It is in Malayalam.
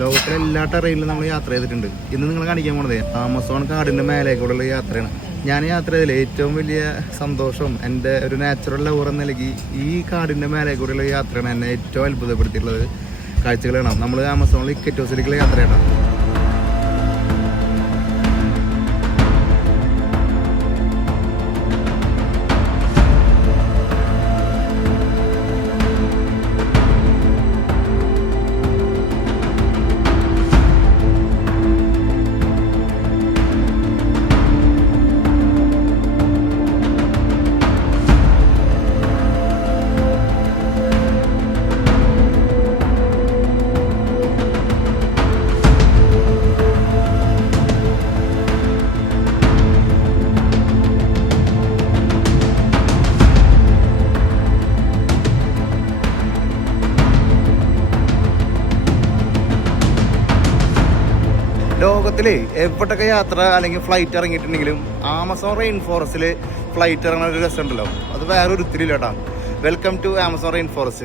ലോകത്തിലെ എല്ലാ ടെറയിലും നമ്മൾ യാത്ര ചെയ്തിട്ടുണ്ട്. ഇന്ന് നിങ്ങൾ കാണിക്കാൻ പോണത് ആമസോൺ കാടിൻ്റെ മേലേക്കൂടെയുള്ള യാത്രയാണ്. ഞാൻ യാത്ര ചെയ്തതിൽ ഏറ്റവും വലിയ സന്തോഷം എൻ്റെ ഒരു നാച്ചുറൽ ലവർ എന്ന നിലയ്ക്ക് ഈ കാടിൻ്റെ മേലേക്കൂടെയുള്ള യാത്രയാണ് എന്നെ ഏറ്റവും അത്ഭുതപ്പെടുത്തിയിട്ടുള്ളത്. കാഴ്ചകൾ കാണാം. നമ്മൾ ആമസോണിൽ ഇക്കറ്റോസിലേക്കുള്ള യാത്രയാണ്. ലോകത്തില് എവിടൊക്കെ യാത്ര അല്ലെങ്കിൽ ഫ്ലൈറ്റ് ഇറങ്ങിയിട്ടുണ്ടെങ്കിലും ആമസോൺ റെയിൻ ഫോറസ്റ്റിൽ ഫ്ലൈറ്റ് ഇറങ്ങുന്ന ഒരു രസമുണ്ടല്ലോ, അത് വേറെ ഒരു ഒത്തിരി ഇല്ല കേട്ടോ. Welcome to Amazon rain forest.